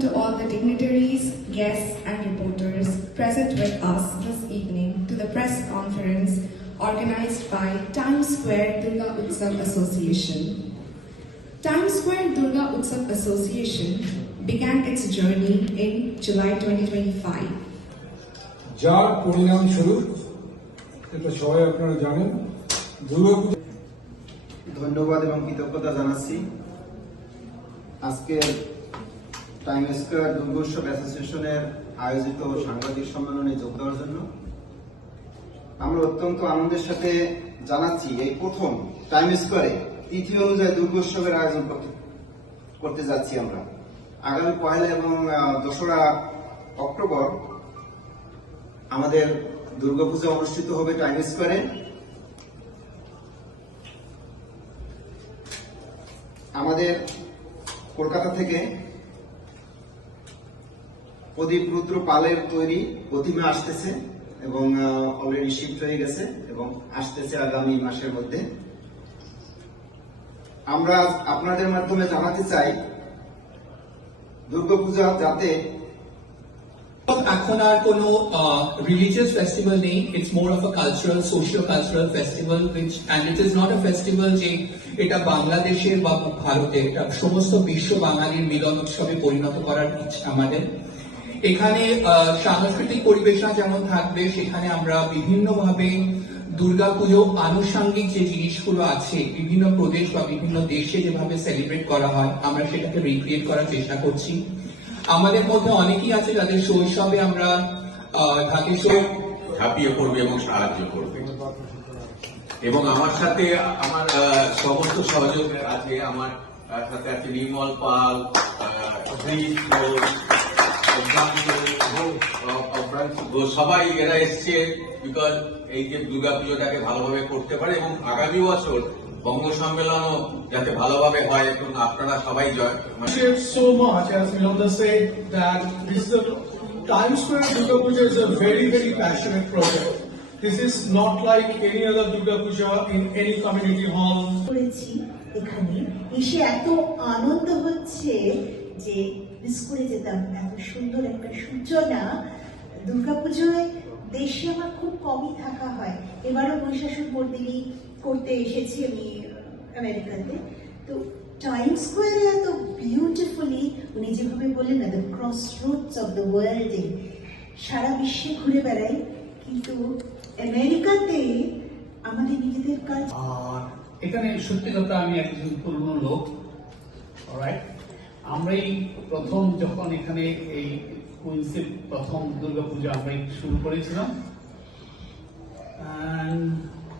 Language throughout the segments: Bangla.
to all the dignitaries, guests and reporters present with us this evening to the press conference organized by Times Square Durga Utsav Association. Times Square Durga Utsav Association began its journey in July 2025. যার পরিণাম স্বরূপ এটা সবাই আপনারা জানেন দুর্গাপূজা। ধন্যবাদ এবং কৃতজ্ঞতা জানাচ্ছি আজকে টাইম স্কয়ার দুর্গোৎসব অ্যাসোসিয়েশনের আয়োজিত সাংবাদিক সম্মেলনে যোগ দেওয়ার জন্য। আমরা অত্যন্ত আনন্দের সাথে জানাচ্ছি এই প্রথম টাইম স্কয়ারে তিথি অনুযায়ী দুর্গোৎসবের আয়োজন করতে যাচ্ছি আমরা। আগামী 1 এবং 2 অক্টোবর আমাদের দুর্গাপূজা অনুষ্ঠিত হবে টাইম স্কয়ারে। আমাদের কলকাতা থেকে প্রদীপ রুদ্র পালের তৈরি প্রতিমা আসতেছে এবং অলরেডি শিফট হয়ে গেছে এবং আসতেছে আগামী মাসের মধ্যে। আমরা আপনাদের মাধ্যমে জানাতে চাই দুর্গাপূজা যাতে এখন আর কোনো রিলিজিয়াস ফেস্টিভ্যাল নেই, it's more of a cultural socio cultural festival and it is not a festival যে এটা বাংলাদেশের বা ভারতের, এটা সমস্ত বিশ্ব বাঙালির মিলন উৎসবে পরিণত করার ইচ্ছা আমাদের। এখানে সাংস্কৃতিক পরিবেশনা যেমন থাকবে, সেখানে আমরা বিভিন্নভাবে দুর্গাপুজো আনুষঙ্গিক যে জিনিসগুলো আছে বিভিন্ন প্রদেশ বা বিভিন্ন দেশে যেভাবে সেলিব্রেট করা হয় আমরা সেটাকে রিক্রিয়েট করার চেষ্টা করছি। আমাদের মধ্যে অনেকেই আছে যাদের শৈশবে আমরা ঝাঁপিয়ে পড়বে এবং সাহায্য করবে এবং আমার সাথে আমার সমস্ত সহযোগ আছে। আমার সাথে আছে নির্মল পাল, সবাই এরা এসছে বিকজ এই যে দুর্গা পুজোটাকে ভালোভাবে করতে পারে এবং আগামী বছর বঙ্গ সম্মেলনও যাতে ভালোভাবে হয় এবং আপনারা সবাই জয়। So much, as Vinodha said, that this is a Times Square Durga Puja is a very, very passionate project. This is not like any other Durga Puja in any community hall. করেছি এখানে এসে এত আনন্দ হচ্ছে যে মিস করে যেতাম। এত সুন্দর একটা সূচনা দুর্গাপুজোয় দেশে আমার খুব কমই থাকা হয়। এবারও মহিষাসুর মর্দিনী করতে এসেছি আমি আমেরিকাতে। তো টাইম স্কোয়ারে এত বিউটিফুলি উনি যেভাবে বললেন না, the cross roots of the ওয়ার্ল্ডে সারা বিশ্বে ঘুরে বেড়াই, কিন্তু আমেরিকাতে আমাদের নিজেদের কাজ। আর এখানে সত্যি কথা আমি একজন পুরনো লোক, অলরাইট। আমরাই প্রথম যখন এখানে এই কুইন্সের প্রথম দুর্গাপূজা আমরাই শুরু করেছিলাম।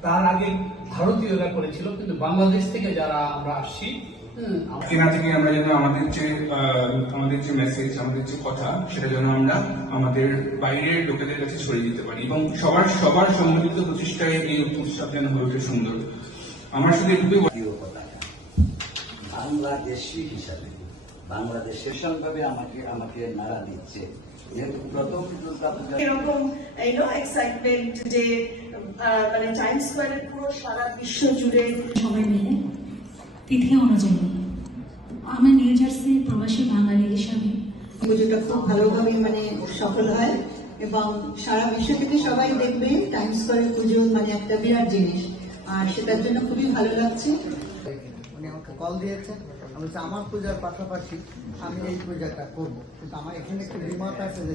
তার আগে ভারতীয়রা করেছিল, কিন্তু বাংলাদেশ থেকে যারা আমরা আসছি কেনা থেকে আমরা যেন আমাদের যে মেসেজ, আমাদের যে কথা, সেটা যেন আমরা আমাদের বাইরের লোকেদের কাছে ছড়িয়ে দিতে পারি এবং সবার সম্মিলিত প্রচেষ্টায় এই উৎসব যেন হয়ে ওঠে সুন্দর। আমার শুধু এটুকুই বাংলাদেশি হিসাবে বাংলাদেশের ভাবে আমাকে নাড়া দিচ্ছে। যেহেতু প্রথম দুর্গাপূজা এরকম এক্সাইটমেন্ট যে মানে টাইমস স্কয়ারের পুরো সারা বিশ্ব জুড়ে সবাই মিলে তিথি অনুযায়ী আমি নিউ জার্সি প্রবাসী বাঙালি হিসাবে পুজোটা খুব ভালোভাবে মানে সফল হয় এবং সারা বিশ্ব থেকে সবাই দেখবে টাইমস স্কয়ারের পুজো মানে একটা বিরাট জিনিস, আর সেটার জন্য খুবই ভালো লাগছে। উনি আমাকে কল দিয়েছেন, আমি আমার পূজার পাশাপাশি আমি এই পূজাটা করবো, কিন্তু আমার এখানে একটু রিমার্ক আছে যে